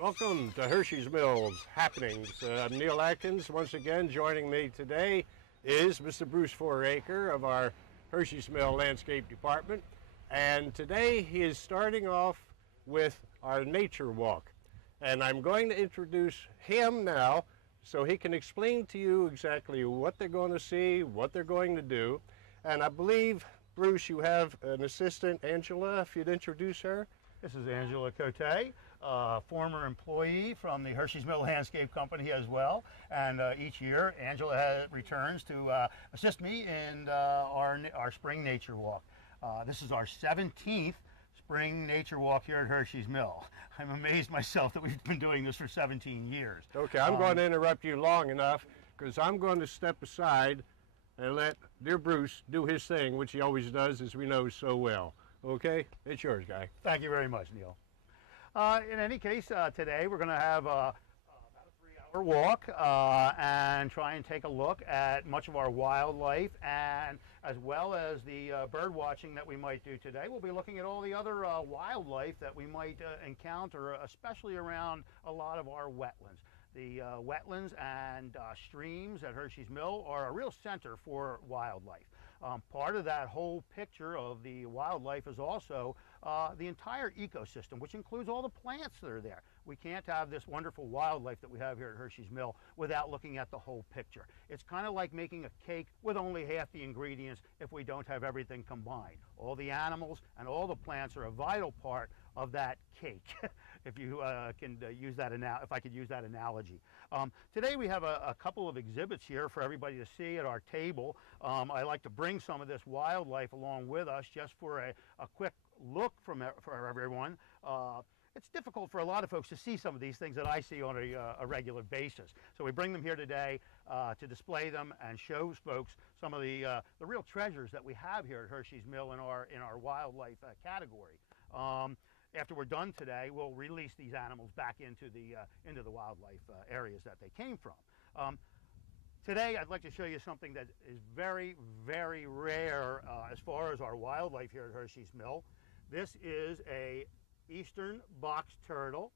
Welcome to Hershey's Mill's Happenings. I'm Neil Atkins. Once again, joining me today is Mr. Bruce Foraker of our Hershey's Mill Landscape Department. And today he is starting off with our nature walk. And I'm going to introduce him now so he can explain to you exactly what they're going to see, what they're going to do. And I believe, Bruce, you have an assistant, Angela, if you'd introduce her. This is Angela Cote, former employee from the Hershey's Mill Landscape Company as well. And each year, Angela returns to assist me in our spring nature walk. This is our 17th spring nature walk here at Hershey's Mill. I'm amazed myself that we've been doing this for 17 years. Okay, I'm going to interrupt you long enough because I'm going to step aside and let dear Bruce do his thing, which he always does, as we know so well. Okay, it's yours, guy. Thank you very much, Neil. In any case, today we're going to have about a 3-hour walk and try and take a look at much of our wildlife, and as well as the bird watching that we might do today. We'll be looking at all the other wildlife that we might encounter, especially around a lot of our wetlands. The wetlands and streams at Hershey's Mill are a real center for wildlife. Part of that whole picture of the wildlife is also the entire ecosystem, which includes all the plants that are there. We can't have this wonderful wildlife that we have here at Hershey's Mill without looking at the whole picture. It's kind of like making a cake with only half the ingredients if we don't have everything combined. All the animals and all the plants are a vital part of that cake, if you can use that if I could use that analogy. Today we have a couple of exhibits here for everybody to see at our table. I like to bring some of this wildlife along with us just for a quick look for everyone. It's difficult for a lot of folks to see some of these things that I see on a regular basis. So we bring them here today to display them and show folks some of the real treasures that we have here at Hershey's Mill in our wildlife category. After we're done today, we'll release these animals back into the wildlife areas that they came from. Today, I'd like to show you something that is very, very rare as far as our wildlife here at Hershey's Mill. This is a eastern box turtle,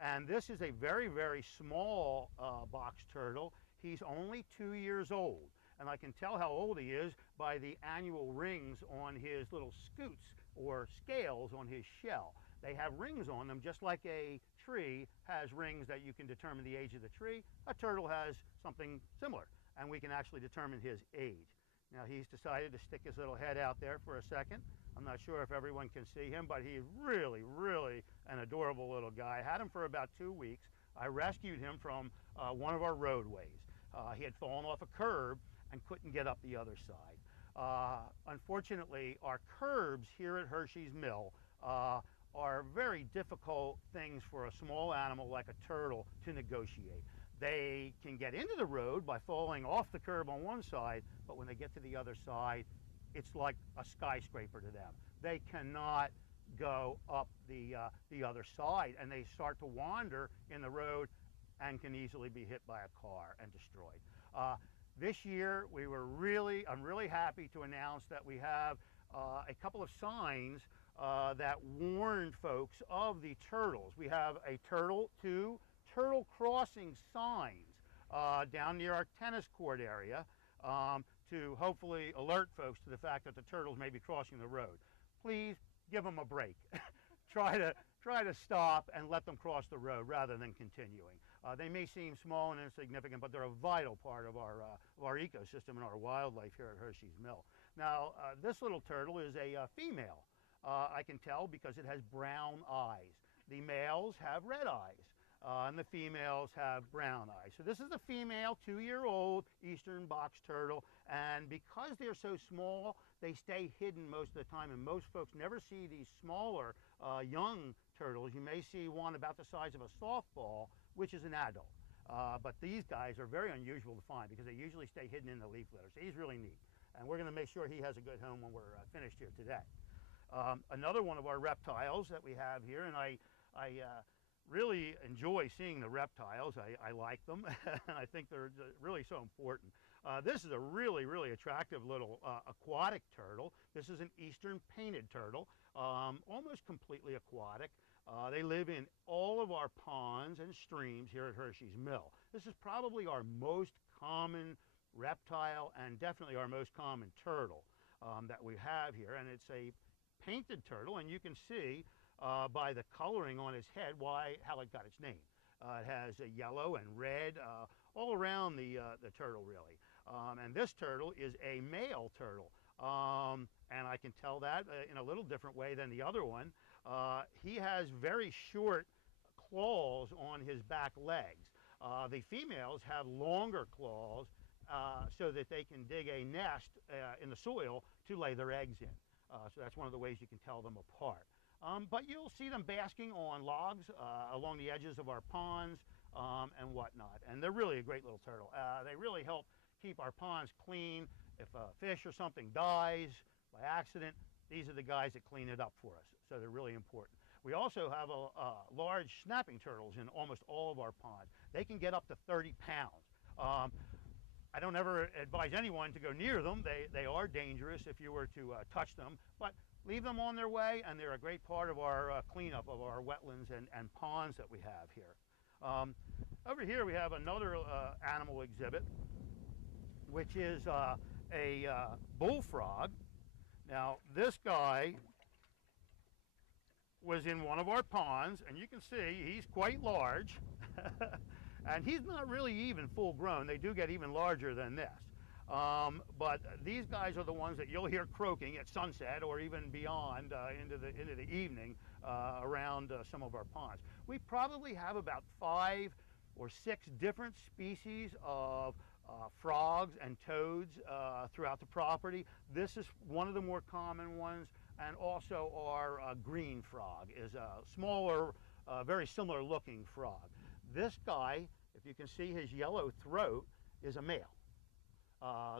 and this is a very, very small box turtle. He's only 2 years old, and I can tell how old he is by the annual rings on his little scutes or scales on his shell. They have rings on them just like a tree has rings that you can determine the age of the tree. A turtle has something similar, and we can actually determine his age. Now he's decided to stick his little head out there for a second. I'm not sure if everyone can see him, but he's really, really an adorable little guy. I had him for about 2 weeks. I rescued him from one of our roadways. He had fallen off a curb and couldn't get up the other side. Unfortunately, our curbs here at Hershey's Mill are very difficult things for a small animal like a turtle to negotiate. They can get into the road by falling off the curb on one side, but when they get to the other side, it's like a skyscraper to them. They cannot go up the other side, and they start to wander in the road and can easily be hit by a car and destroyed. This year, I'm really happy to announce that we have a couple of signs that warned folks of the turtles. We have a two turtle crossing signs down near our tennis court area to hopefully alert folks to the fact that the turtles may be crossing the road. Please give them a break. Try to stop and let them cross the road rather than continuing. They may seem small and insignificant, but they're a vital part of our ecosystem and our wildlife here at Hershey's Mill. Now, this little turtle is a female. I can tell because it has brown eyes. The males have red eyes, and the females have brown eyes. So this is a female 2-year-old eastern box turtle, and because they're so small, they stay hidden most of the time, and most folks never see these smaller young turtles. You may see one about the size of a softball, which is an adult. But these guys are very unusual to find because they usually stay hidden in the leaf litter. So he's really neat, and we're going to make sure he has a good home when we're finished here today. Another one of our reptiles that we have here, and I really enjoy seeing the reptiles. I like them, and I think they're really so important. This is a really, really attractive little aquatic turtle. This is an eastern painted turtle, almost completely aquatic. They live in all of our ponds and streams here at Hershey's Mill. This is probably our most common reptile and definitely our most common turtle that we have here. And it's a painted turtle, and you can see by the coloring on his head how it got its name. It has a yellow and red all around the turtle, really. And this turtle is a male turtle. And I can tell that in a little different way than the other one. He has very short claws on his back legs. The females have longer claws so that they can dig a nest in the soil to lay their eggs in. So that's one of the ways you can tell them apart. But you'll see them basking on logs along the edges of our ponds and whatnot. And they're really a great little turtle. They really help keep our ponds clean. If a fish or something dies by accident, these are the guys that clean it up for us. So they're really important. We also have large snapping turtles in almost all of our ponds. They can get up to 30 pounds. I don't ever advise anyone to go near them. They are dangerous if you were to touch them, but leave them on their way, and they're a great part of our cleanup of our wetlands and ponds that we have here. Over here we have another animal exhibit, which is a bullfrog. Now this guy was in one of our ponds, and you can see he's quite large. And he's not really even full grown. They do get even larger than this. But these guys are the ones that you'll hear croaking at sunset or even beyond into the evening around some of our ponds. We probably have about 5 or 6 different species of frogs and toads throughout the property. This is one of the more common ones, and also our green frog is a smaller, very similar looking frog. This guy, if you can see his yellow throat, is a male.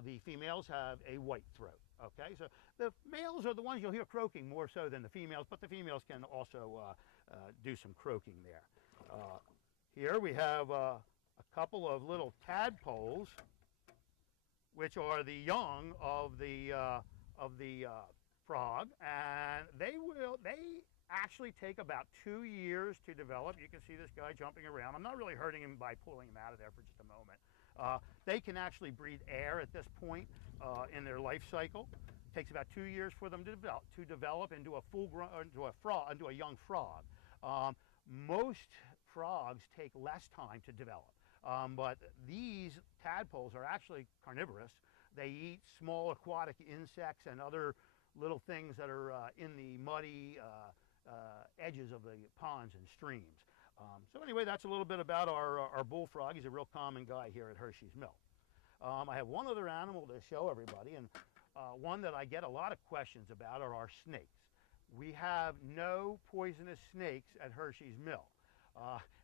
The females have a white throat. Okay, so the males are the ones you'll hear croaking more so than the females, but the females can also do some croaking there. Here we have a couple of little tadpoles, which are the young of the frog, and they actually take about 2 years to develop. You can see this guy jumping around. I'm not really hurting him by pulling him out of there for just a moment. They can actually breathe air at this point in their life cycle. It takes about 2 years for them to develop into a into a young frog. Most frogs take less time to develop, but these tadpoles are actually carnivorous. They eat small aquatic insects and other little things that are in the muddy edges of the ponds and streams. So anyway, that's a little bit about our bullfrog. He's a real common guy here at Hershey's Mill. I have one other animal to show everybody, and one that I get a lot of questions about are our snakes. We have no poisonous snakes at Hershey's Mill.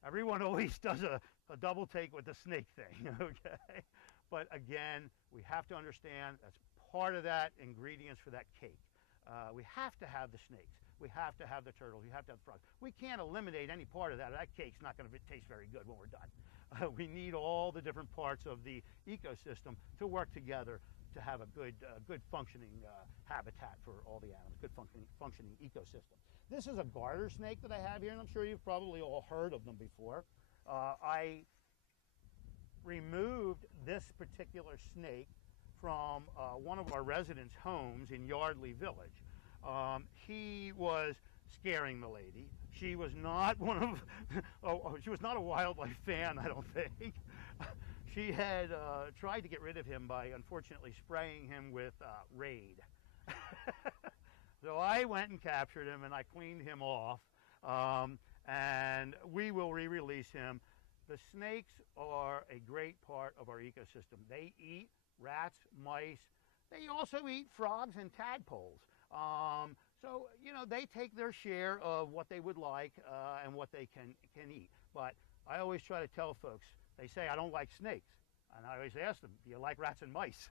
Everyone always does a double take with the snake thing, okay? But again, we have to understand that's part of that ingredients for that cake. We have to have the snakes. We have to have the turtles. We have to have the frogs. We can't eliminate any part of that. That cake's not going to taste very good when we're done. We need all the different parts of the ecosystem to work together to have a good functioning habitat for all the animals, good functioning ecosystem. This is a garter snake that I have here, and I'm sure you've probably all heard of them before. I removed this particular snake from one of our residents' homes in Yardley Village. He was scaring the lady. She was not she was not a wildlife fan, I don't think. She had tried to get rid of him by, unfortunately, spraying him with Raid. So I went and captured him, and I cleaned him off, and we will re-release him. The snakes are a great part of our ecosystem. They eat rats, mice. They also eat frogs and tadpoles. So, you know, they take their share of what they would like and what they can eat. But I always try to tell folks, they say, I don't like snakes. And I always ask them, do you like rats and mice?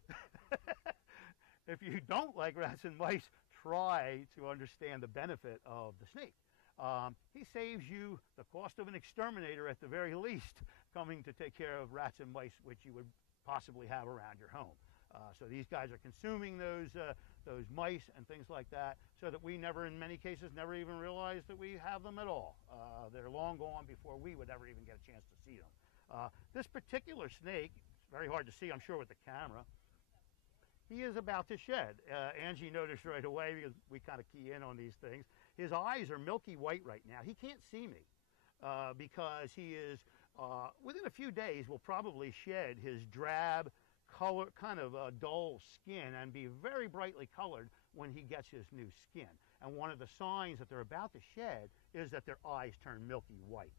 If you don't like rats and mice, try to understand the benefit of the snake. He saves you the cost of an exterminator at the very least, coming to take care of rats and mice, which you would possibly have around your home. So these guys are consuming those mice and things like that, so that we never, in many cases, never even realize that we have them at all. They're long gone before we would ever even get a chance to see them. This particular snake, it's very hard to see, I'm sure, with the camera. He is about to shed. Angie noticed right away, because we kind of key in on these things. His eyes are milky white right now. He can't see me because he is, within a few days, will probably shed his drab, color, kind of dull skin and be very brightly colored when he gets his new skin. And one of the signs that they're about to shed is that their eyes turn milky white.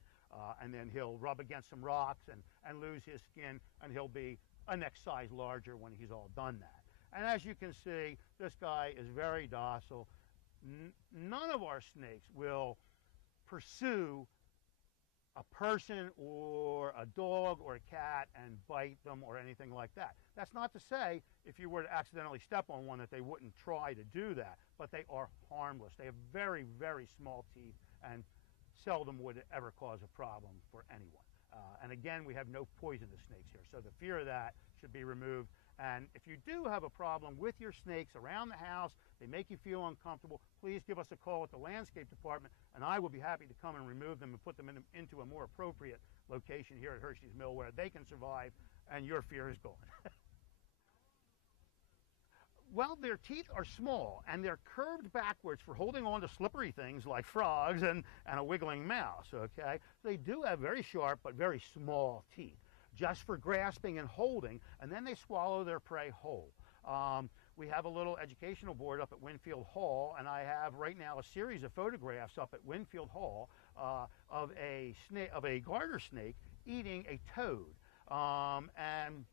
And then he'll rub against some rocks and lose his skin, and he'll be a next size larger when he's all done that. And as you can see, this guy is very docile. None of our snakes will pursue a person or a dog or a cat and bite them or anything like that. That's not to say if you were to accidentally step on one that they wouldn't try to do that, but they are harmless. They have very, very small teeth and seldom would ever cause a problem for anyone. And again, we have no poisonous snakes here, so the fear of that should be removed. And if you do have a problem with your snakes around the house, they make you feel uncomfortable, please give us a call at the landscape department, and I will be happy to come and remove them and put them into a more appropriate location here at Hershey's Mill where they can survive and your fear is gone. Well, their teeth are small and they're curved backwards for holding on to slippery things like frogs and a wiggling mouse, okay? They do have very sharp but very small teeth, just for grasping and holding, and then they swallow their prey whole. We have a little educational board up at Winfield Hall, and I have right now a series of photographs up at Winfield Hall of a garter snake eating a toad. And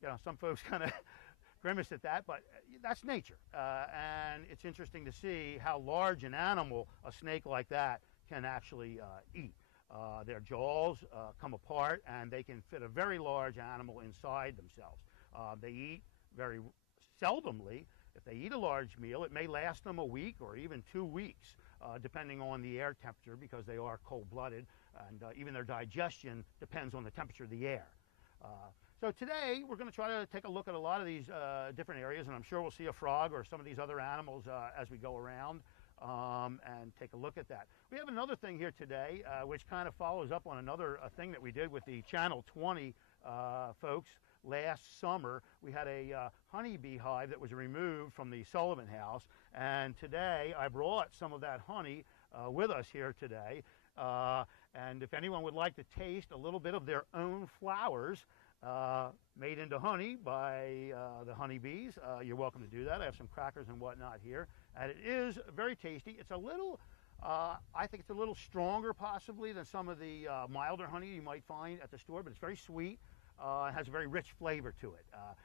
you know, some folks kind of grimace at that, but that's nature. And it's interesting to see how large an animal a snake like that can actually eat. Their jaws come apart and they can fit a very large animal inside themselves. They eat very seldomly. If they eat a large meal, it may last them a week or even 2 weeks, depending on the air temperature, because they are cold-blooded, and even their digestion depends on the temperature of the air. So today we're going to try to take a look at a lot of these different areas, and I'm sure we'll see a frog or some of these other animals as we go around. And take a look at that. We have another thing here today, which kind of follows up on another thing that we did with the Channel 20 folks last summer. We had a honeybee hive that was removed from the Sullivan house, and today I brought some of that honey with us here today. And if anyone would like to taste a little bit of their own flowers made into honey by the honeybees, you're welcome to do that. I have some crackers and whatnot here, and it is very tasty. It's a little, I think it's a little stronger possibly than some of the milder honey you might find at the store, but it's very sweet. It has a very rich flavor to it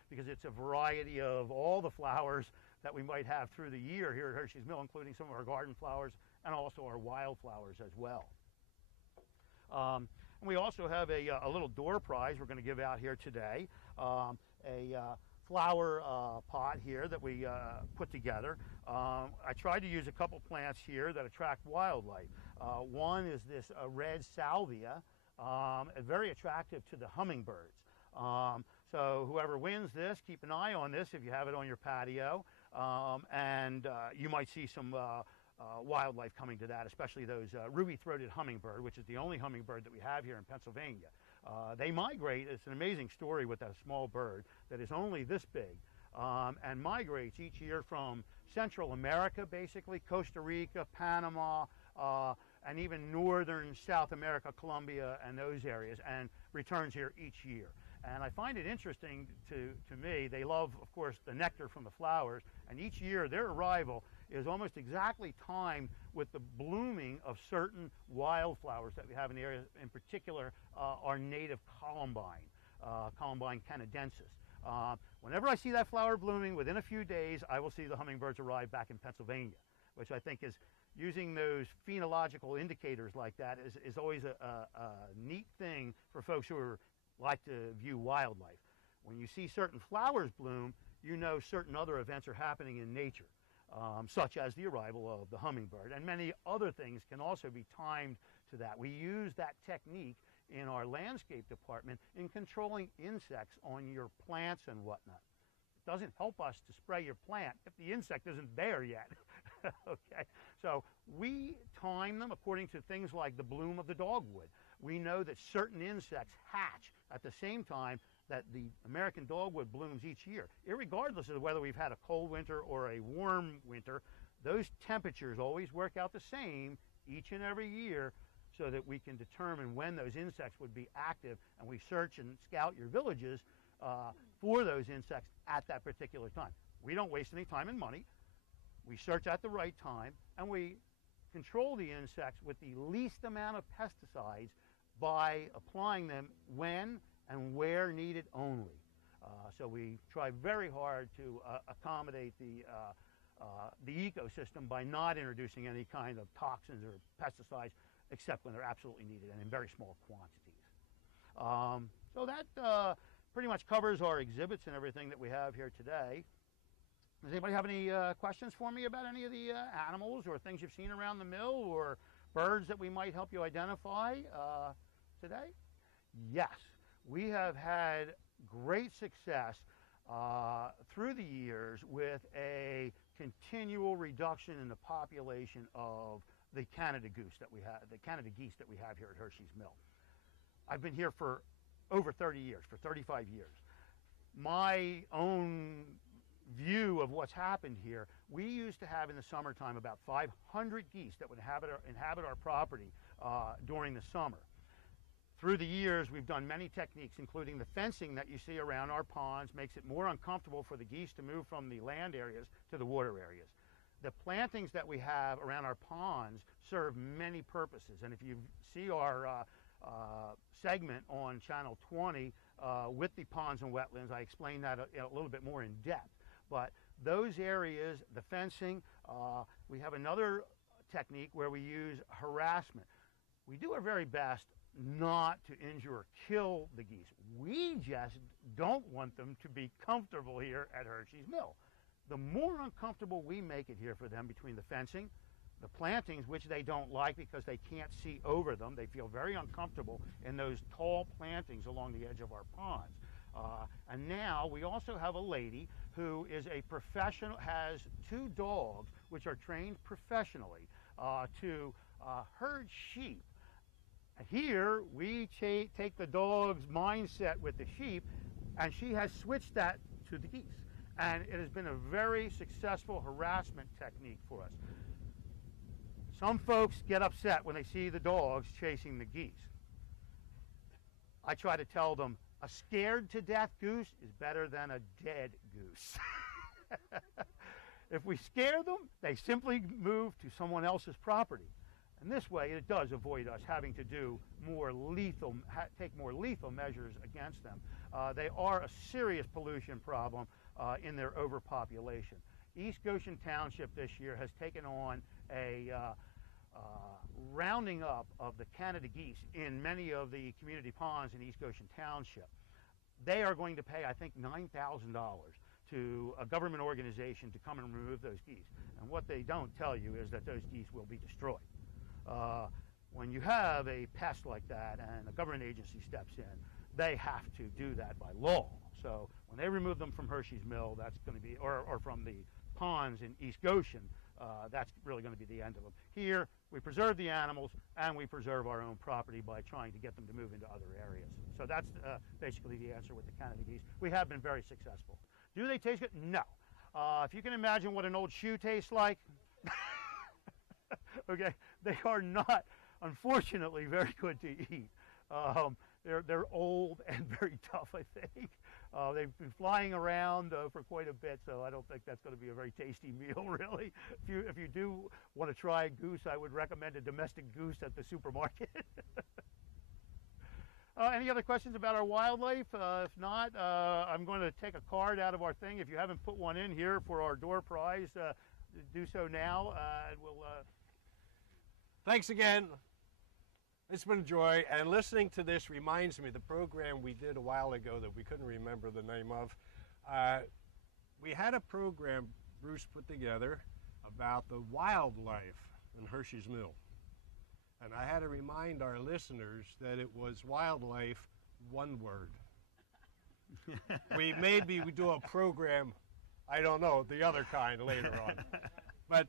because it's a variety of all the flowers that we might have through the year here at Hershey's Mill, including some of our garden flowers and also our wildflowers as well. And we also have a little door prize we're going to give out here today, a flower pot here that we put together. I tried to use a couple plants here that attract wildlife. One is this red salvia, very attractive to the hummingbirds. So whoever wins this, keep an eye on this if you have it on your patio, and you might see some wildlife coming to that, especially those ruby-throated hummingbird, which is the only hummingbird that we have here in Pennsylvania. They migrate. It's an amazing story with that small bird that is only this big and migrates each year from Central America, basically, Costa Rica, Panama, and even northern South America, Colombia, and those areas, and returns here each year. And I find it interesting to me, they love, of course, the nectar from the flowers, and each year their arrival is almost exactly timed with the blooming of certain wildflowers that we have in the area, in particular our native columbine, Columbine canadensis. Whenever I see that flower blooming, within a few days, I will see the hummingbirds arrive back in Pennsylvania, which I think is, using those phenological indicators like that is always a neat thing for folks who like to view wildlife. When you see certain flowers bloom, you know certain other events are happening in nature, such as the arrival of the hummingbird, and many other things can also be timed to that. We use that technique in our landscape department in controlling insects on your plants and whatnot. doesn't help us to spray your plant if the insect isn't there yet. Okay, so we time them according to things like the bloom of the dogwood. We know that certain insects hatch at the same time that the American dogwood blooms each year. Irregardless of whether we've had a cold winter or a warm winter, those temperatures always work out the same each and every year, so that we can determine when those insects would be active, and we search and scout your villages for those insects at that particular time. We don't waste any time and money. We search at the right time, and we control the insects with the least amount of pesticides by applying them when and where needed only. So we try very hard to accommodate the ecosystem by not introducing any kind of toxins or pesticides except when they're absolutely needed and in very small quantities. So that pretty much covers our exhibits and everything that we have here today. Does anybody have any questions for me about any of the animals or things you've seen around the mill, or birds that we might help you identify today? Yes, we have had great success through the years with a continual reduction in the population of the Canada goose that we have, the Canada geese that we have here at Hershey's Mill. I've been here for over 30 years, for 35 years. My own view of what's happened here, we used to have in the summertime about 500 geese that would inhabit our property during the summer. Through the years, we've done many techniques, including the fencing that you see around our ponds makes it more uncomfortable for the geese to move from the land areas to the water areas. The plantings that we have around our ponds serve many purposes, and if you see our segment on Channel 20 with the ponds and wetlands, I explain that a little bit more in depth. But those areas, the fencing, we have another technique where we use harassment. We do our very best not to injure or kill the geese. We just don't want them to be comfortable here at Hershey's Mill. The more uncomfortable we make it here for them between the fencing, the plantings, which they don't like because they can't see over them, they feel very uncomfortable in those tall plantings along the edge of our ponds. And now we also have a lady who is a professional, has 2 dogs which are trained professionally to herd sheep. Here we take the dog's mindset with the sheep, and she has switched that to the geese. And it has been a very successful harassment technique for us. Some folks get upset when they see the dogs chasing the geese. I try to tell them, a scared to death goose is better than a dead goose. If we scare them, they simply move to someone else's property. And this way, it does avoid us having to do more lethal, take more lethal measures against them. They are a serious pollution problem in their overpopulation. East Goshen Township this year has taken on a rounding up of the Canada geese in many of the community ponds in East Goshen Township. They are going to pay, I think, $9,000 to a government organization to come and remove those geese. And what they don't tell you is that those geese will be destroyed. When you have a pest like that and a government agency steps in, they have to do that by law. So when they remove them from Hershey's Mill, that's going to be, or from the ponds in East Goshen, that's really going to be the end of them. Here, we preserve the animals and we preserve our own property by trying to get them to move into other areas. So that's basically the answer with the Canada geese. We have been very successful. Do they taste good? No. If you can imagine what an old shoe tastes like, okay, they are not, unfortunately, very good to eat. They're old and very tough, I think. They've been flying around for quite a bit, so I don't think that's going to be a very tasty meal, really. If you do want to try goose, I would recommend a domestic goose at the supermarket. Any other questions about our wildlife? If not, I'm going to take a card out of our thing. If you haven't put one in here for our door prize, do so now, and we'll... Thanks again. It's been a joy, and listening to this reminds me of the program we did a while ago that we couldn't remember the name of. We had a program Bruce put together about the wildlife in Hershey's Mill. And I had to remind our listeners that it was wildlife, one word. Maybe we do a program, I don't know, the other kind later on. But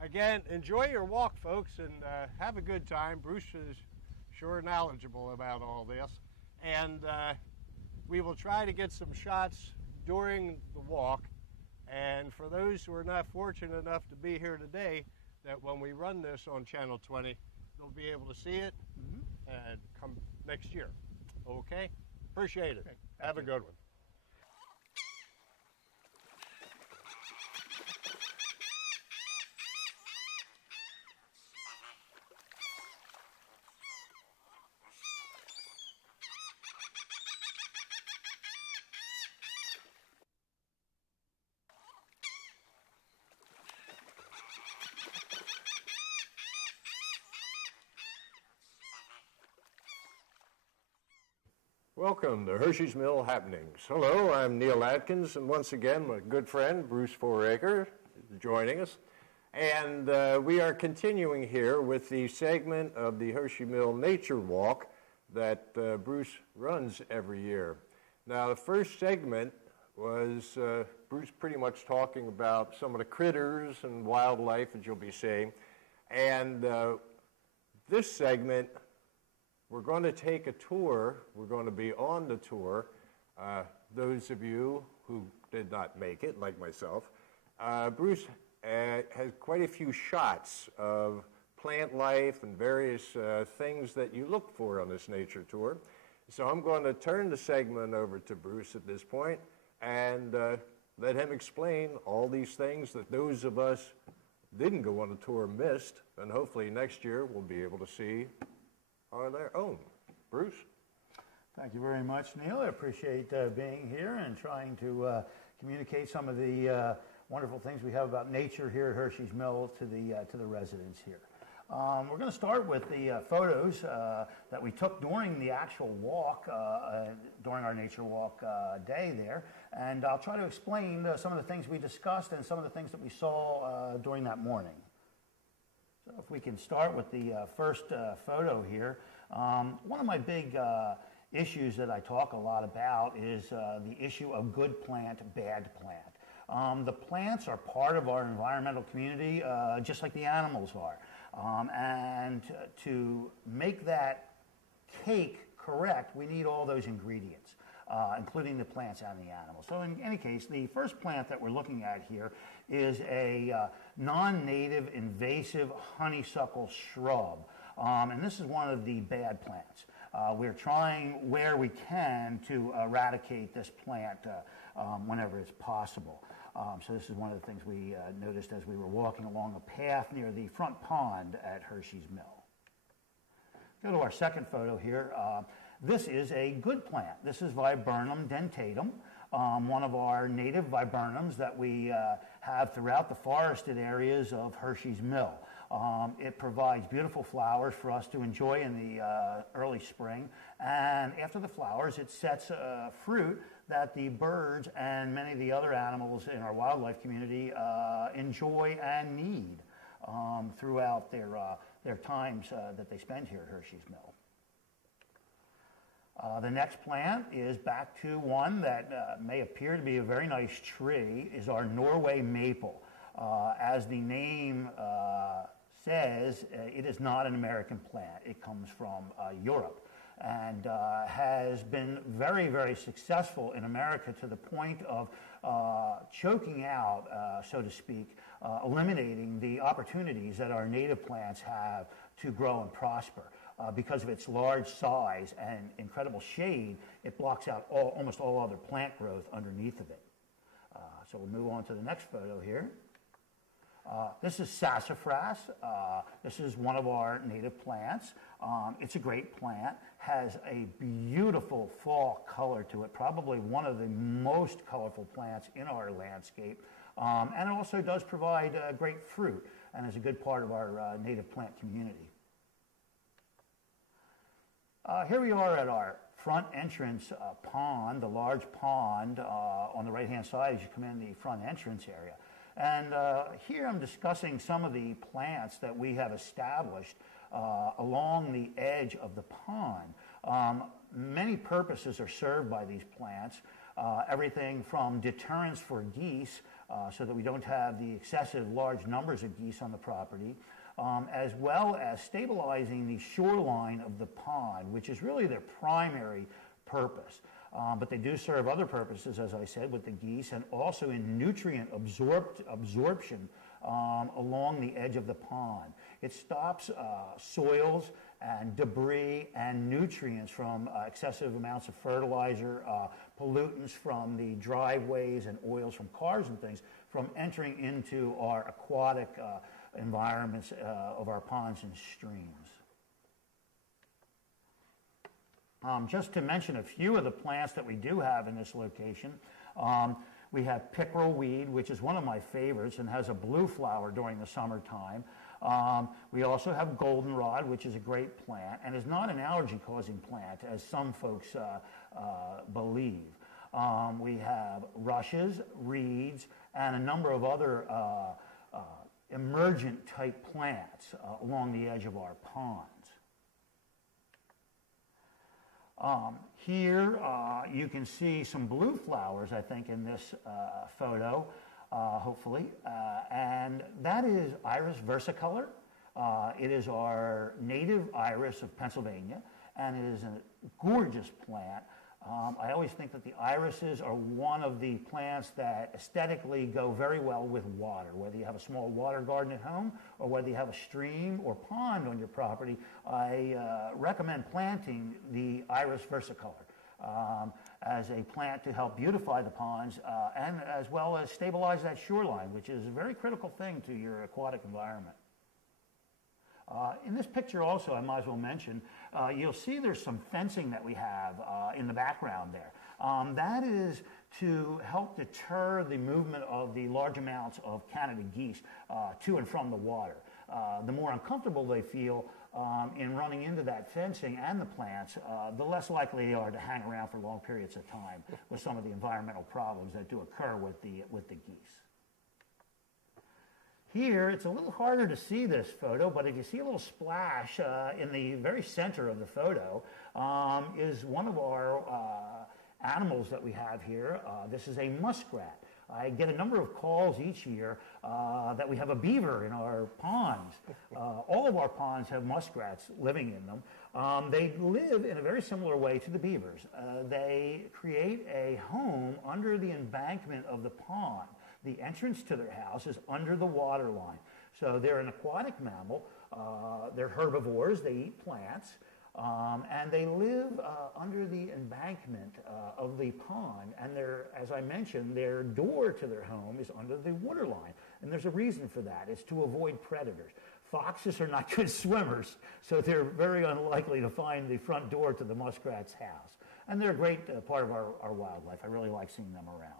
again, enjoy your walk, folks, and have a good time. Bruce is sure knowledgeable about all this. And we will try to get some shots during the walk. And for those who are not fortunate enough to be here today, that when we run this on Channel 20, they'll be able to see it and come next year. Okay? Appreciate it. Okay. Have a good one. Welcome to Hershey's Mill Happenings. Hello, I'm Neil Atkins, and once again, my good friend Bruce Foraker is joining us. And we are continuing here with the segment of the Hershey Mill Nature Walk that Bruce runs every year. Now, the first segment was Bruce pretty much talking about some of the critters and wildlife that you'll be seeing. And this segment, we're going to take a tour. We're going to be on the tour. Those of you who did not make it, like myself, Bruce has quite a few shots of plant life and various things that you look for on this nature tour. So I'm going to turn the segment over to Bruce at this point and let him explain all these things that those of us didn't go on the tour missed, and hopefully next year we'll be able to see on their own. Bruce? Thank you very much, Neil. I appreciate being here and trying to communicate some of the wonderful things we have about nature here at Hershey's Mill to the residents here. We're going to start with the photos that we took during the actual walk, during our nature walk day there, and I'll try to explain some of the things we discussed and some of the things that we saw during that morning. So if we can start with the first photo here, one of my big issues that I talk a lot about is the issue of good plant, bad plant. The plants are part of our environmental community just like the animals are. And to make that cake correct, we need all those ingredients, including the plants and the animals. So in any case, the first plant that we're looking at here is a non-native invasive honeysuckle shrub. And this is one of the bad plants. We're trying where we can to eradicate this plant whenever it's possible. So this is one of the things we noticed as we were walking along a path near the front pond at Hershey's Mill. Go to our second photo here. This is a good plant. This is Viburnum Dentatum, one of our native viburnums that we have throughout the forested areas of Hershey's Mill. It provides beautiful flowers for us to enjoy in the early spring, and after the flowers it sets fruit that the birds and many of the other animals in our wildlife community enjoy and need throughout their times that they spend here at Hershey's Mill. The next plant is back to one that may appear to be a very nice tree, is our Norway Maple. As the name says, it is not an American plant. It comes from Europe and has been very, very successful in America to the point of choking out, so to speak, eliminating the opportunities that our native plants have to grow and prosper. Because of its large size and incredible shade, it blocks out almost all other plant growth underneath of it. So we'll move on to the next photo here. This is Sassafras. This is one of our native plants. It's a great plant, has a beautiful fall color to it, probably one of the most colorful plants in our landscape. And it also does provide great fruit and is a good part of our native plant community. Here we are at our front entrance pond, the large pond on the right-hand side as you come in the front entrance area. And here I'm discussing some of the plants that we have established along the edge of the pond. Many purposes are served by these plants. Everything from deterrence for geese, so that we don't have the excessive large numbers of geese on the property, as well as stabilizing the shoreline of the pond, which is really their primary purpose. But they do serve other purposes, as I said, with the geese, and also in nutrient absorption along the edge of the pond. It stops soils and debris and nutrients from excessive amounts of fertilizer, pollutants from the driveways and oils from cars and things from entering into our aquatic environments of our ponds and streams. Just to mention a few of the plants that we do have in this location, we have Pickerel Weed, which is one of my favorites and has a blue flower during the summertime. We also have Goldenrod, which is a great plant and is not an allergy-causing plant, as some folks believe. We have rushes, reeds, and a number of other emergent-type plants along the edge of our ponds. Here you can see some blue flowers, I think, in this photo, hopefully, and that is Iris versicolor. It is our native iris of Pennsylvania, and it is a gorgeous plant. I always think that the irises are one of the plants that aesthetically go very well with water. Whether you have a small water garden at home or whether you have a stream or pond on your property, I recommend planting the Iris versicolor as a plant to help beautify the ponds and as well as stabilize that shoreline, which is a very critical thing to your aquatic environment. In this picture also, I might as well mention, you'll see there's some fencing that we have in the background there. That is to help deter the movement of the large amounts of Canada geese to and from the water. The more uncomfortable they feel in running into that fencing and the plants, the less likely they are to hang around for long periods of time with some of the environmental problems that do occur with the geese. Here, it's a little harder to see this photo, but if you see a little splash in the very center of the photo, is one of our animals that we have here. This is a muskrat. I get a number of calls each year that we have a beaver in our ponds. All of our ponds have muskrats living in them. They live in a very similar way to the beavers. They create a home under the embankment of the pond. The entrance to their house is under the water line. So they're an aquatic mammal. They're herbivores. They eat plants. And they live under the embankment of the pond. And as I mentioned, their door to their home is under the water line. And there's a reason for that. It's to avoid predators. Foxes are not good swimmers, so they're very unlikely to find the front door to the muskrat's house. And they're a great part of our wildlife. I really like seeing them around.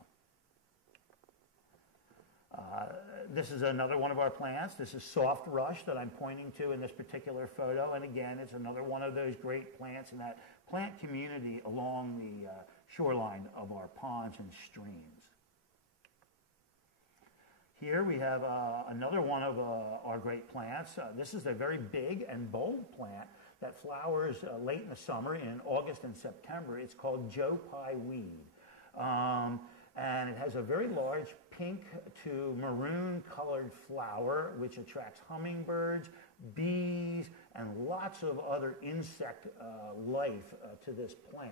This is another one of our plants. This is soft rush that I'm pointing to in this particular photo. And again, it's another one of those great plants in that plant community along the shoreline of our ponds and streams. Here we have another one of our great plants. This is a very big and bold plant that flowers late in the summer in August and September. It's called Joe Pye weed. And it has a very large pink to maroon colored flower which attracts hummingbirds, bees, and lots of other insect life to this plant.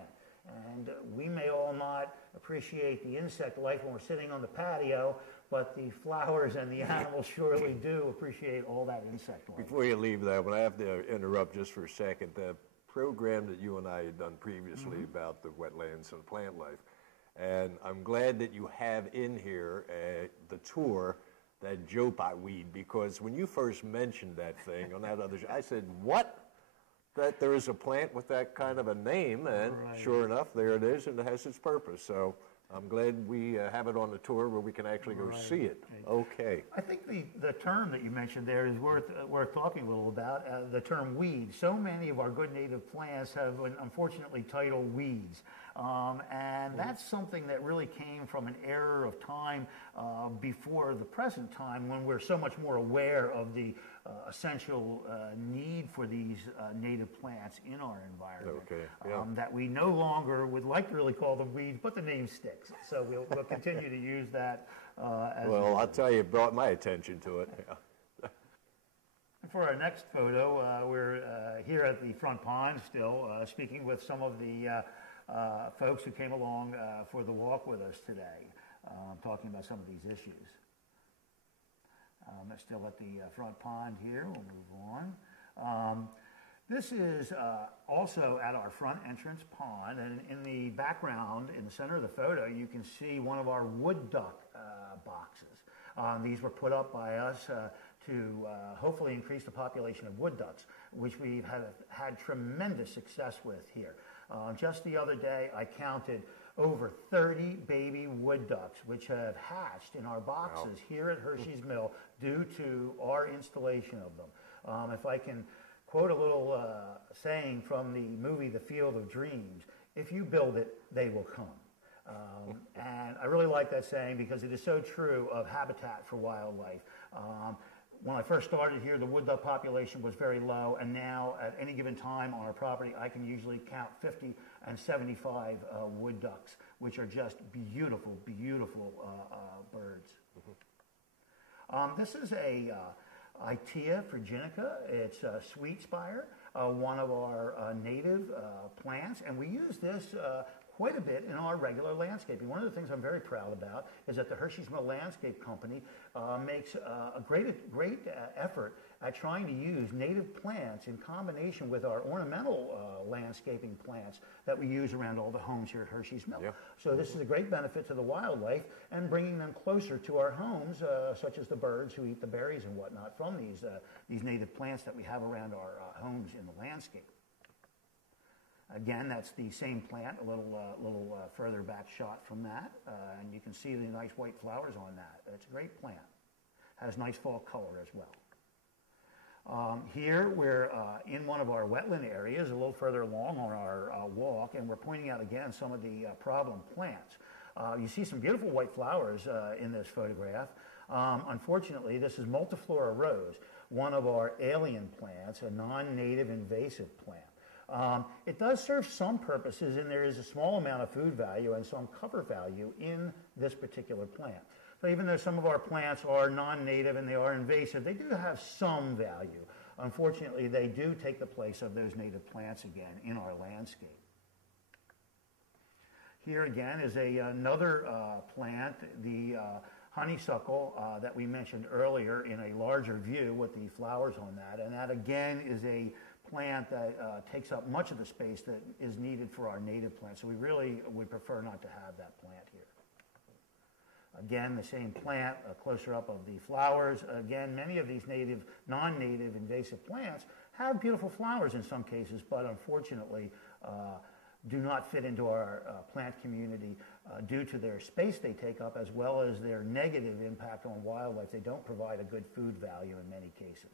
And we may all not appreciate the insect life when we're sitting on the patio, but the flowers and the animals surely do appreciate all that insect life. Before you leave that one, I have to interrupt just for a second. The program that you and I had done previously about the wetlands and plant life, and I'm glad that you have in here the tour, that Joe Pye weed, because when you first mentioned that thing on that other show, I said, what? That there is a plant with that kind of a name, and sure enough, there it is, and it has its purpose. So I'm glad we have it on the tour where we can actually go see it. Okay. I think the term that you mentioned there is worth talking a little about, the term weed. So many of our good native plants have been unfortunately titled weeds. And that's something that really came from an era of time before the present time, when we're so much more aware of the essential need for these native plants in our environment. Okay. Yeah. That we no longer would like to really call them weeds, but the name sticks. So we'll continue to use that as Well, I'll tell you, it brought my attention to it. Yeah. For our next photo, we're here at the front pond still, speaking with some of the folks who came along for the walk with us today, talking about some of these issues. Still at the front pond here. We'll move on. This is also at our front entrance pond, and in the background, in the center of the photo, you can see one of our wood duck boxes. These were put up by us to hopefully increase the population of wood ducks, which we've had tremendous success with here. Just the other day, I counted over 30 baby wood ducks, which have hatched in our boxes here at Hershey's Mill due to our installation of them. If I can quote a little saying from the movie The Field of Dreams, if you build it, they will come. And I really like that saying because it is so true of habitat for wildlife. When I first started here, the wood duck population was very low, and now at any given time on our property, I can usually count 50 and 75 wood ducks, which are just beautiful, beautiful birds. This is a Itea virginica. It's a sweet spire, one of our native plants, and we use this quite a bit in our regular landscaping. One of the things I'm very proud about is that the Hershey's Mill Landscape Company makes a great effort at trying to use native plants in combination with our ornamental landscaping plants that we use around all the homes here at Hershey's Mill. Yep. So this is a great benefit to the wildlife and bringing them closer to our homes, such as the birds who eat the berries and whatnot from these native plants that we have around our homes in the landscape. Again, that's the same plant, a little further back shot from that, and you can see the nice white flowers on that. It's a great plant. Has nice fall color as well. Here we're in one of our wetland areas, a little further along on our walk, and we're pointing out again some of the problem plants. You see some beautiful white flowers in this photograph. Unfortunately, this is Multiflora rose, one of our alien plants, a non-native invasive plant. It does serve some purposes, and there is a small amount of food value and some cover value in this particular plant. So even though some of our plants are non-native and they are invasive, they do have some value. Unfortunately, they do take the place of those native plants again in our landscape. Here again is another plant, the honeysuckle that we mentioned earlier in a larger view with the flowers on that. And that again is a plant that takes up much of the space that is needed for our native plants. So we really would prefer not to have that plant here. Again, the same plant, closer up of the flowers. Again, many of these native, non-native invasive plants have beautiful flowers in some cases, but unfortunately do not fit into our plant community due to their space they take up as well as their negative impact on wildlife. They don't provide a good food value in many cases.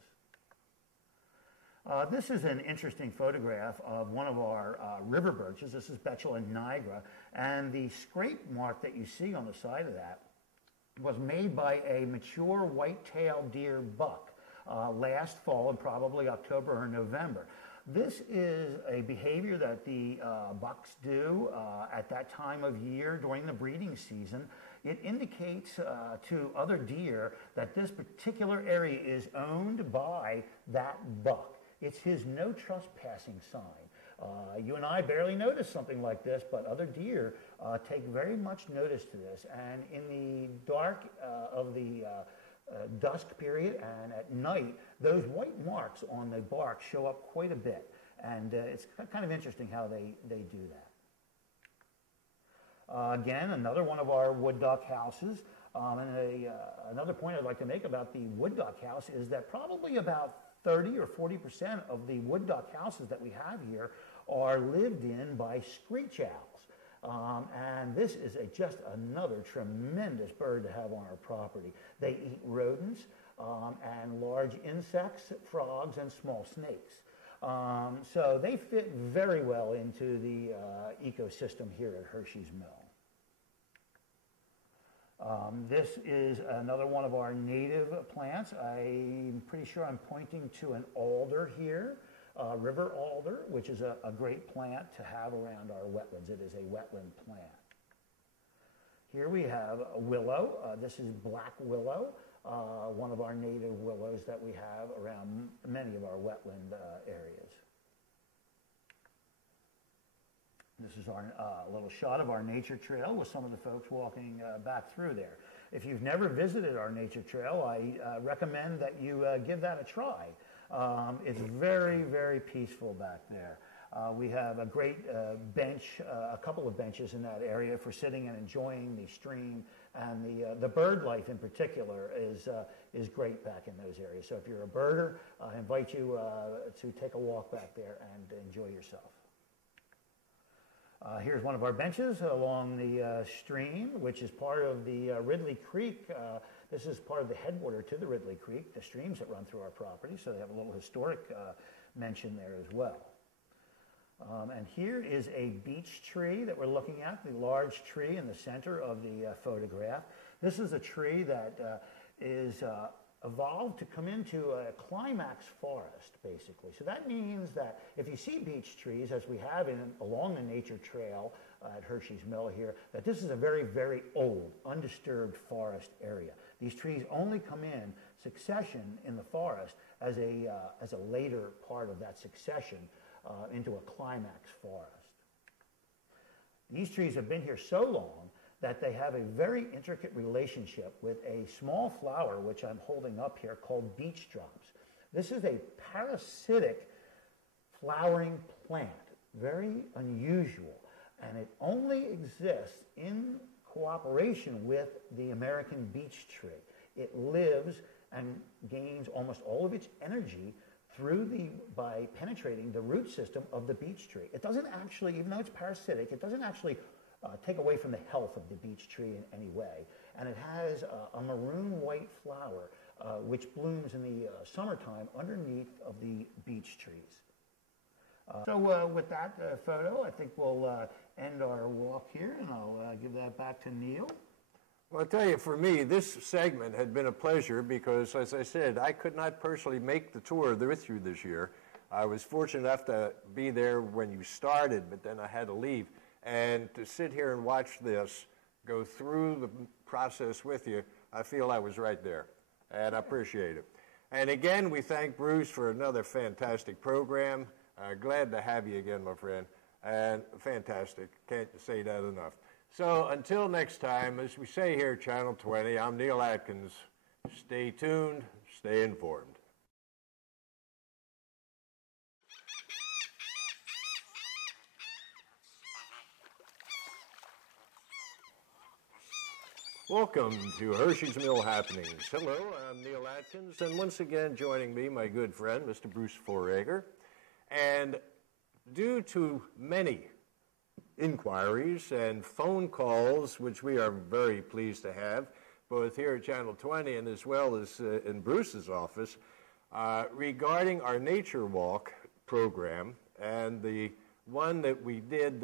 This is an interesting photograph of one of our river birches. This is Betchel and Niagara, and the scrape mark that you see on the side of that was made by a mature white-tailed deer buck last fall in probably October or November. This is a behavior that the bucks do at that time of year during the breeding season. It indicates to other deer that this particular area is owned by that buck. It's his no trespassing sign. You and I barely notice something like this, but other deer take very much notice to this. And in the dark of the dusk period and at night, those white marks on the bark show up quite a bit. And it's kind of interesting how they do that. Again, another one of our wood duck houses. Another point I'd like to make about the wood duck house is that probably about 30 or 40% of the wood duck houses that we have here are lived in by screech owls. And this is just another tremendous bird to have on our property. They eat rodents and large insects, frogs, and small snakes. So they fit very well into the ecosystem here at Hershey's Mill. This is another one of our native plants. I'm pretty sure I'm pointing to an alder here, river alder, which is a great plant to have around our wetlands. It is a wetland plant. Here we have a willow. This is black willow, one of our native willows that we have around many of our wetland areas. This is our little shot of our nature trail with some of the folks walking back through there. If you've never visited our nature trail, I recommend that you give that a try. It's very, very peaceful back there. We have a great bench, a couple of benches in that area for sitting and enjoying the stream, and the bird life in particular is great back in those areas. So if you're a birder, I invite you to take a walk back there and enjoy yourself. Here's one of our benches along the stream, which is part of the Ridley Creek. This is part of the headwater to the Ridley Creek, the streams that run through our property, so they have a little historic mention there as well. And here is a beech tree that we're looking at, the large tree in the center of the photograph. This is a tree that is evolved to come into a climax forest, basically. So that means that if you see beech trees, as we have along the nature trail at Hershey's Mill here, that this is a very, very old, undisturbed forest area. These trees only come in succession in the forest as a later part of that succession into a climax forest. These trees have been here so long that they have a very intricate relationship with a small flower, which I'm holding up here, called beech drops. This is a parasitic flowering plant, very unusual, and it only exists in cooperation with the American beech tree. It lives and gains almost all of its energy by penetrating the root system of the beech tree. It doesn't actually, even though it's parasitic, it doesn't actually take away from the health of the beech tree in any way. And it has a maroon white flower which blooms in the summertime underneath of the beech trees. So with that photo, I think we'll end our walk here, and I'll give that back to Neil. Well, I'll tell you, for me, this segment had been a pleasure because, as I said, I could not personally make the tour with you this year. I was fortunate enough to be there when you started, but then I had to leave. And to sit here and watch this go through the process with you, I feel I was right there, and I appreciate it. And again, we thank Bruce for another fantastic program. Glad to have you again, my friend, and fantastic. Can't say that enough. So until next time, as we say here at Channel 20, I'm Neil Atkins. Stay tuned, stay informed. Welcome to Hershey's Mill Happenings. Hello, I'm Neil Atkins, and once again joining me, my good friend, Mr. Bruce Foraker. And due to many inquiries and phone calls, which we are very pleased to have, both here at Channel 20 and as well as in Bruce's office, regarding our Nature Walk program and the one that we did,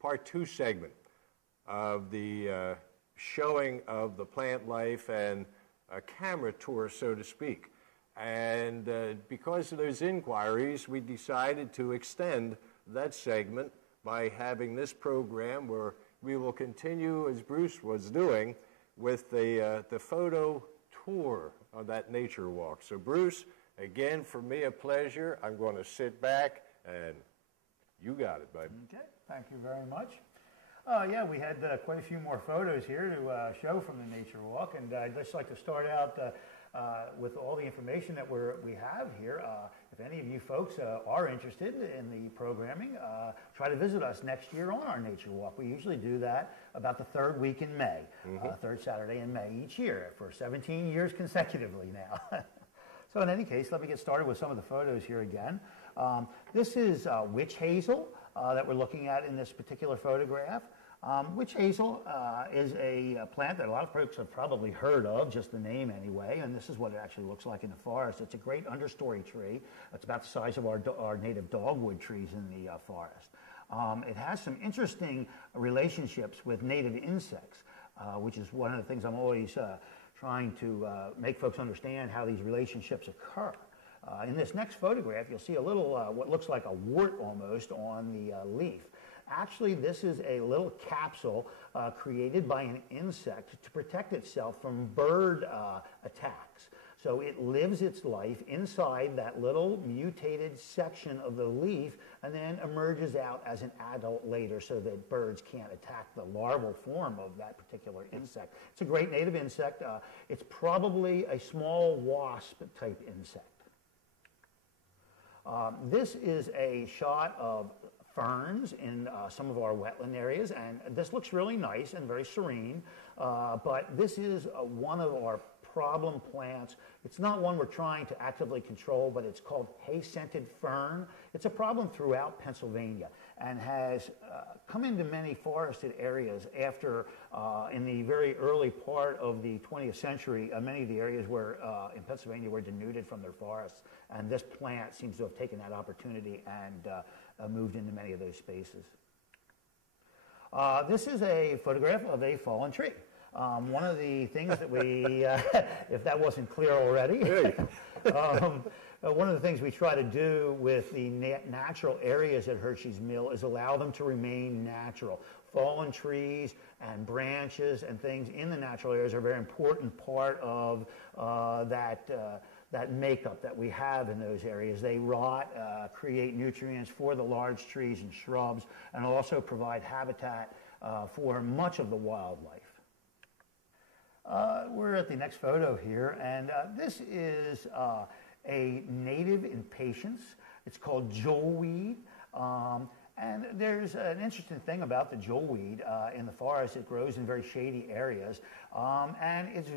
Part 2 segment of the showing of the plant life and a camera tour, so to speak. And because of those inquiries, we decided to extend that segment by having this program where we will continue, as Bruce was doing, with the photo tour of that nature walk. So Bruce, again, for me, a pleasure. I'm going to sit back, and you got it, bud. Okay, thank you very much. Yeah, we had quite a few more photos here to show from the nature walk, and I'd just like to start out with all the information that we have here. If any of you folks are interested in the programming, try to visit us next year on our nature walk. We usually do that about the third week in May, third Saturday in May each year for 17 years consecutively now. So in any case, let me get started with some of the photos here again. This is witch hazel that we're looking at in this particular photograph. Witch hazel is a plant that a lot of folks have probably heard of, just the name anyway, and this is what it actually looks like in the forest. It's a great understory tree. It's about the size of our native dogwood trees in the forest. It has some interesting relationships with native insects, which is one of the things I'm always trying to make folks understand how these relationships occur. In this next photograph, you'll see a little, what looks like a wart almost on the leaf. Actually, this is a little capsule created by an insect to protect itself from bird attacks. So it lives its life inside that little mutated section of the leaf and then emerges out as an adult later so that birds can't attack the larval form of that particular insect. It's a great native insect. It's probably a small wasp type insect. This is a shot of ferns in some of our wetland areas, and this looks really nice and very serene, but this is one of our problem plants. It's not one we're trying to actively control, but it's called hay-scented fern. It's a problem throughout Pennsylvania and has come into many forested areas after, in the very early part of the 20th century, many of the areas where in Pennsylvania were denuded from their forests, and this plant seems to have taken that opportunity and moved into many of those spaces. This is a photograph of a fallen tree. One of the things that we, if that wasn't clear already, one of the things we try to do with the natural areas at Hershey's Mill is allow them to remain natural. Fallen trees and branches and things in the natural areas are a very important part of that makeup that we have in those areas. They rot, create nutrients for the large trees and shrubs, and also provide habitat for much of the wildlife. We're at the next photo here, and this is a native impatiens. It's called jewelweed. And there's an interesting thing about the jewelweed in the forest. It grows in very shady areas, and it's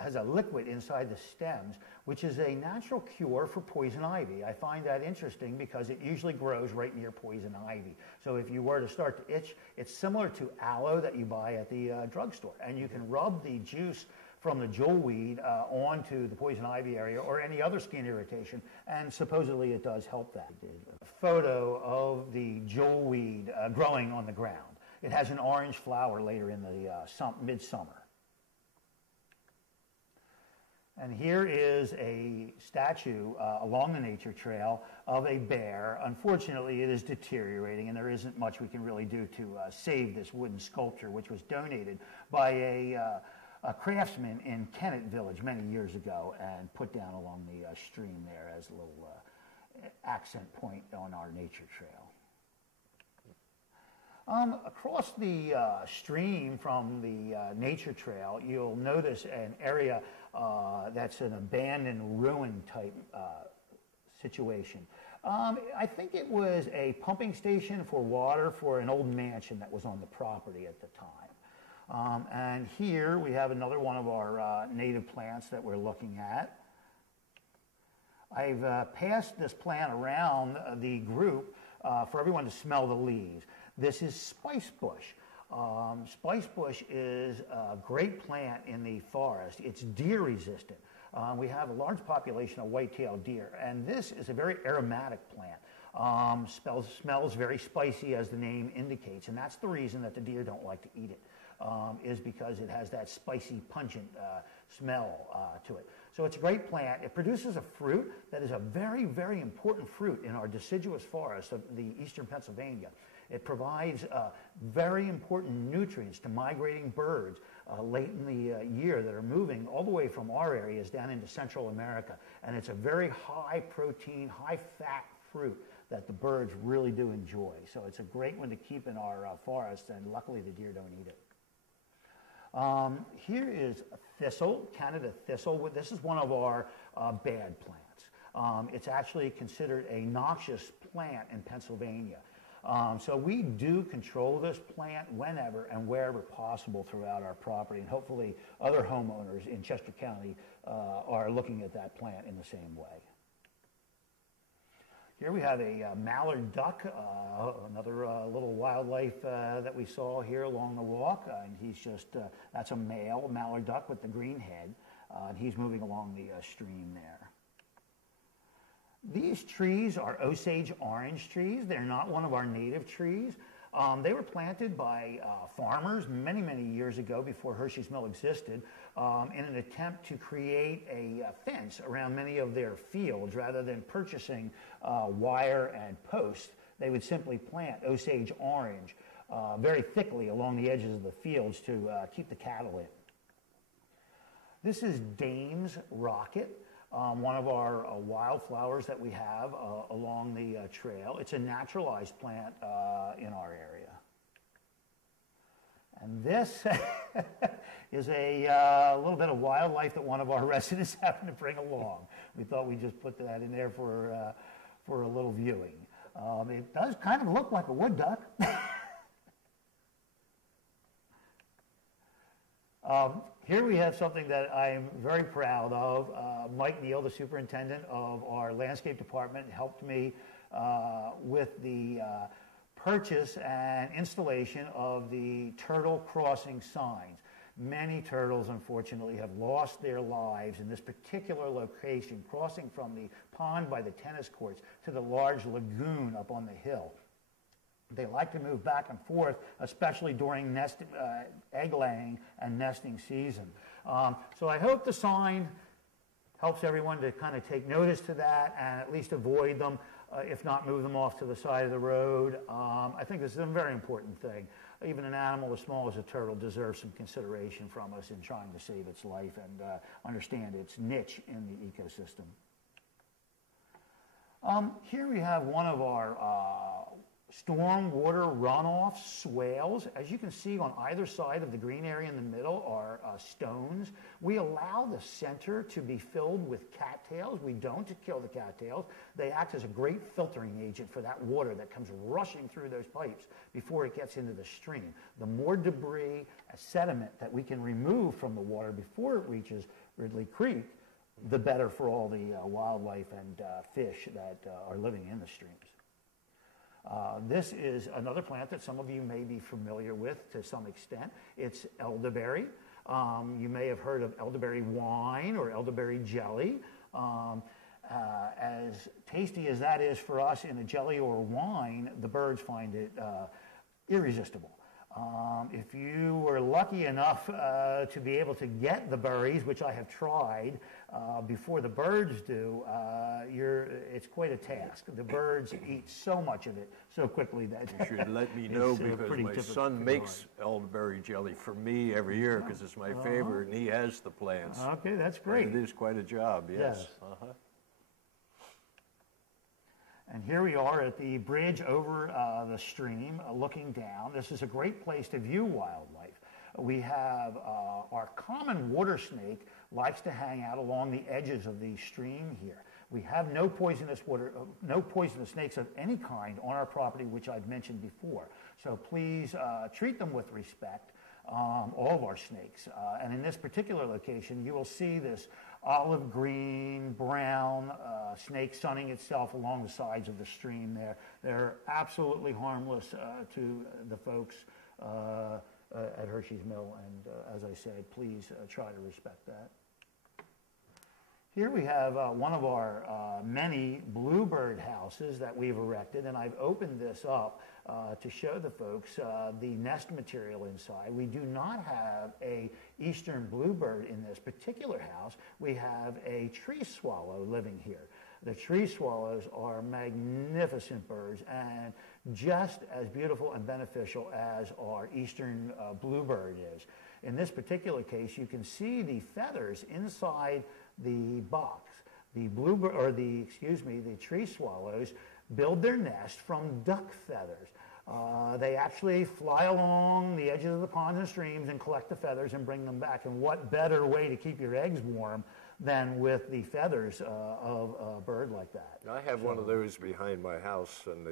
has a liquid inside the stems, which is a natural cure for poison ivy. I find that interesting because it usually grows right near poison ivy. So if you were to start to itch, it's similar to aloe that you buy at the drugstore, and you can rub the juice from the jewelweed onto the poison ivy area or any other skin irritation, and supposedly it does help that. A photo of the jewelweed growing on the ground. It has an orange flower later in the midsummer. And here is a statue along the nature trail of a bear. Unfortunately, it is deteriorating, and there isn't much we can really do to save this wooden sculpture, which was donated by a craftsman in Kennett Village many years ago and put down along the stream there as a little accent point on our nature trail. Across the stream from the nature trail, you'll notice an area that's an abandoned ruin type situation. I think it was a pumping station for water for an old mansion that was on the property at the time. And here we have another one of our native plants that we're looking at. I've passed this plant around the group for everyone to smell the leaves. This is spice bush. Spice bush is a great plant in the forest. It's deer resistant. We have a large population of white-tailed deer, and this is a very aromatic plant. Smells very spicy, as the name indicates, and that's the reason that the deer don't like to eat it, is because it has that spicy, pungent smell to it. So it's a great plant. It produces a fruit that is a very, very important fruit in our deciduous forests of the eastern Pennsylvania. It provides very important nutrients to migrating birds late in the year that are moving all the way from our areas down into Central America. And it's a very high protein, high fat fruit that the birds really do enjoy. So it's a great one to keep in our forests, and luckily the deer don't eat it. Here is thistle, Canada thistle. This is one of our bad plants. It's actually considered a noxious plant in Pennsylvania. So we do control this plant whenever and wherever possible throughout our property, and hopefully other homeowners in Chester County are looking at that plant in the same way. Here we have a Mallard Duck, another little wildlife that we saw here along the walk. And he's just, that's a male Mallard Duck with the green head. And he's moving along the stream there. These trees are Osage orange trees. They're not one of our native trees. They were planted by farmers many, many years ago before Hershey's Mill existed in an attempt to create a fence around many of their fields. Rather than purchasing wire and posts, they would simply plant Osage orange very thickly along the edges of the fields to keep the cattle in. This is Dame's Rocket. One of our wildflowers that we have along the trail. It's a naturalized plant in our area. And this is a little bit of wildlife that one of our residents happened to bring along. We thought we'd just put that in there for a little viewing. It does kind of look like a wood duck. Here we have something that I'm very proud of. Mike Neal, the superintendent of our landscape department, helped me with the purchase and installation of the turtle crossing signs. Many turtles, unfortunately, have lost their lives in this particular location, crossing from the pond by the tennis courts to the large lagoon up on the hill. They like to move back and forth, especially during egg laying and nesting season. So I hope the sign helps everyone to kind of take notice to that and at least avoid them, if not move them off to the side of the road. I think this is a very important thing. Even an animal as small as a turtle deserves some consideration from us in trying to save its life and understand its niche in the ecosystem. Here we have one of our stormwater runoff swales. As you can see, on either side of the green area in the middle are stones. We allow the center to be filled with cattails. We don't to kill the cattails. They act as a great filtering agent for that water that comes rushing through those pipes before it gets into the stream. The more debris, sediment that we can remove from the water before it reaches Ridley Creek, the better for all the wildlife and fish that are living in the streams. This is another plant that some of you may be familiar with to some extent. It's elderberry. You may have heard of elderberry wine or elderberry jelly. As tasty as that is for us in a jelly or wine, the birds find it irresistible. If you were lucky enough to be able to get the berries, which I have tried, before the birds do, it's quite a task. The birds eat so much of it so quickly that you should let me know because my son makes elderberry jelly for me every year because it's my favorite, and he has the plants. Okay, that's great. And it is quite a job, yes. And here we are at the bridge over the stream, looking down. This is a great place to view wildlife. We have our common water snake likes to hang out along the edges of the stream here. We have no poisonous snakes of any kind on our property, which I've mentioned before. So please treat them with respect, all of our snakes. And in this particular location, you will see this olive green, brown snake sunning itself along the sides of the stream there. They're absolutely harmless to the folks at Hershey's Mill, and as I said, please try to respect that. Here we have one of our many bluebird houses that we've erected, and I've opened this up to show the folks the nest material inside. We do not have a eastern bluebird in this particular house. We have a tree swallow living here. The tree swallows are magnificent birds and just as beautiful and beneficial as our eastern bluebird is. In this particular case, you can see the feathers inside the box. The bluebird, or the tree swallows build their nest from duck feathers. They actually fly along the edges of the ponds and streams and collect the feathers and bring them back. And what better way to keep your eggs warm than with the feathers of a bird like that? I have one of those behind my house and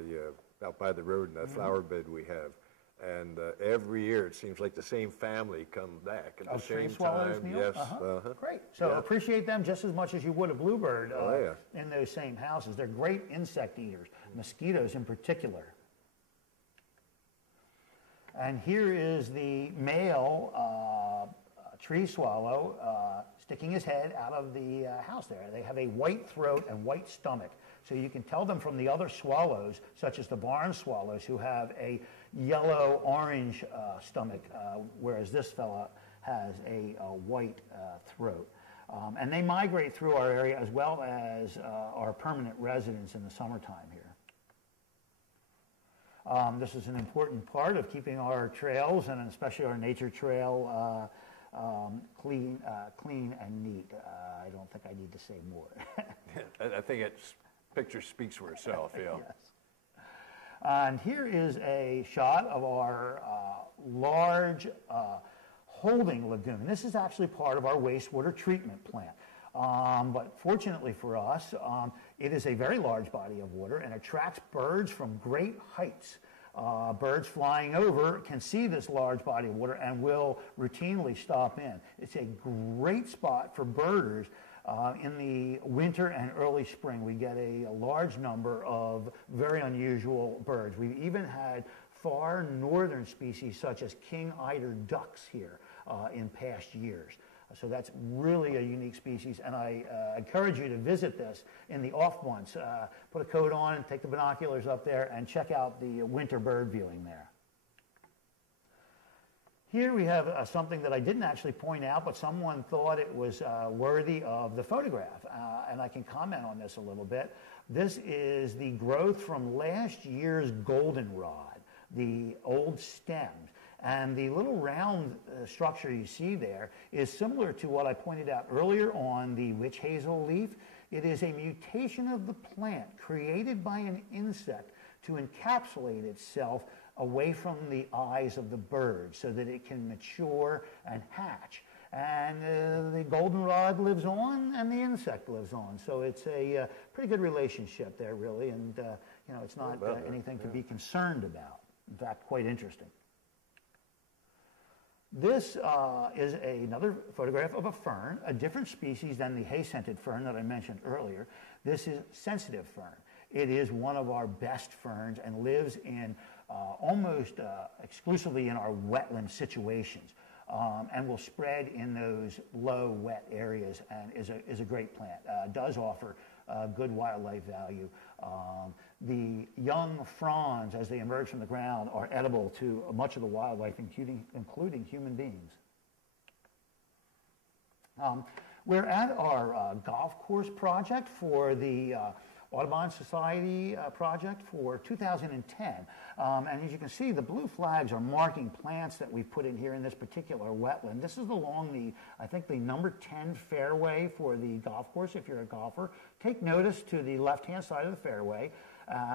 out by the road in that flower bed we have. And every year, it seems like the same family come back at the tree same swallows, time. Neil? Yes. Great. So appreciate them just as much as you would a bluebird in those same houses. They're great insect eaters, mosquitoes in particular. And here is the male tree swallow sticking his head out of the house there. They have a white throat and white stomach. So you can tell them from the other swallows, such as the barn swallows, who have a yellow-orange stomach, whereas this fella has a white throat. And they migrate through our area as well as our permanent residents in the summertime here. This is an important part of keeping our trails, and especially our nature trail, clean and neat. I don't think I need to say more. I think it's picture speaks for itself, yeah. Yes. And here is a shot of our large holding lagoon. This is actually part of our wastewater treatment plant. But fortunately for us, it is a very large body of water and attracts birds from great heights. Birds flying over can see this large body of water and will routinely stop in. It's a great spot for birders. In the winter and early spring, we get a large number of very unusual birds. We've even had far northern species such as king eider ducks here in past years. So that's really a unique species, and I encourage you to visit this in the off months. Put a coat on and take the binoculars up there and check out the winter bird viewing there. Here we have something that I didn't actually point out, but someone thought it was worthy of the photograph, and I can comment on this a little bit. This is the growth from last year's goldenrod, the old stems. And the little round structure you see there is similar to what I pointed out earlier on the witch hazel leaf. It is a mutation of the plant created by an insect to encapsulate itself away from the eyes of the bird so that it can mature and hatch. And the goldenrod lives on and the insect lives on. So it's a pretty good relationship there, really. And, you know, it's not anything to be concerned about. In fact, quite interesting. This is another photograph of a fern, a different species than the hay-scented fern that I mentioned earlier. This is sensitive fern. It is one of our best ferns and lives in almost exclusively in our wetland situations, and will spread in those low wet areas, and is a great plant. Does offer good wildlife value. The young fronds, as they emerge from the ground, are edible to much of the wildlife, including human beings. We're at our golf course project for the Audubon Society project for 2010. And as you can see, the blue flags are marking plants that we've put in here in this particular wetland. This is along the, I think, the number 10 fairway for the golf course, if you're a golfer. Take notice to the left-hand side of the fairway.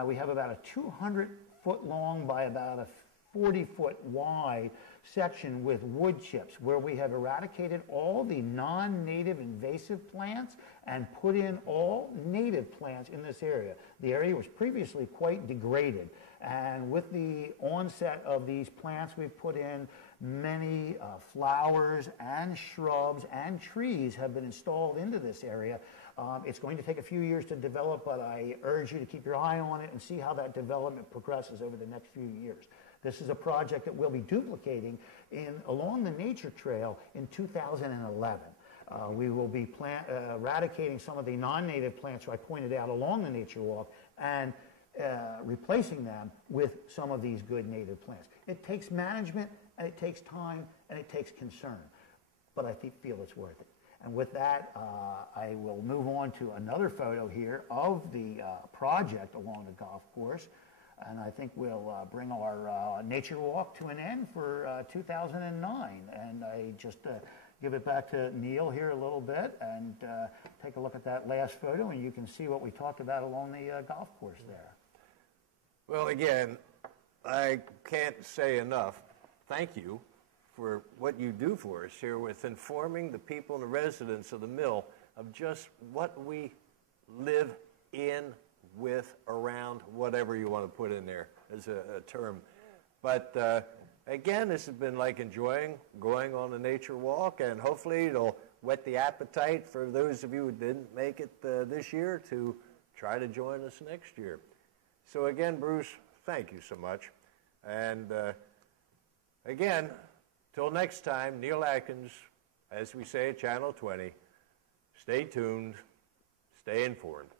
We have about a 200-foot long by about a 40-foot wide section with wood chips where we have eradicated all the non-native invasive plants and put in all native plants in this area. The area was previously quite degraded, and with the onset of these plants, we've put in many flowers and shrubs and trees have been installed into this area. It's going to take a few years to develop, but I urge you to keep your eye on it and see how that development progresses over the next few years. This is a project that we'll be duplicating along the nature trail in 2011. We will be eradicating some of the non-native plants I pointed out along the nature walk and replacing them with some of these good native plants. It takes management, and it takes time, and it takes concern, but I feel it's worth it. And with that, I will move on to another photo here of the project along the golf course. And I think we'll bring our nature walk to an end for 2009. And I just give it back to Neil here a little bit and take a look at that last photo, and you can see what we talked about along the golf course there. Well, again, I can't say enough. Thank you for what you do for us here with informing the people and the residents of the mill of just what we live in, with, around, whatever you want to put in there as a term. But again, this has been like enjoying going on a nature walk, and hopefully it'll whet the appetite for those of you who didn't make it this year to try to join us next year. So again, Bruce, thank you so much. And again, till next time, Neil Atkins, as we say at Channel 20, stay tuned, stay informed.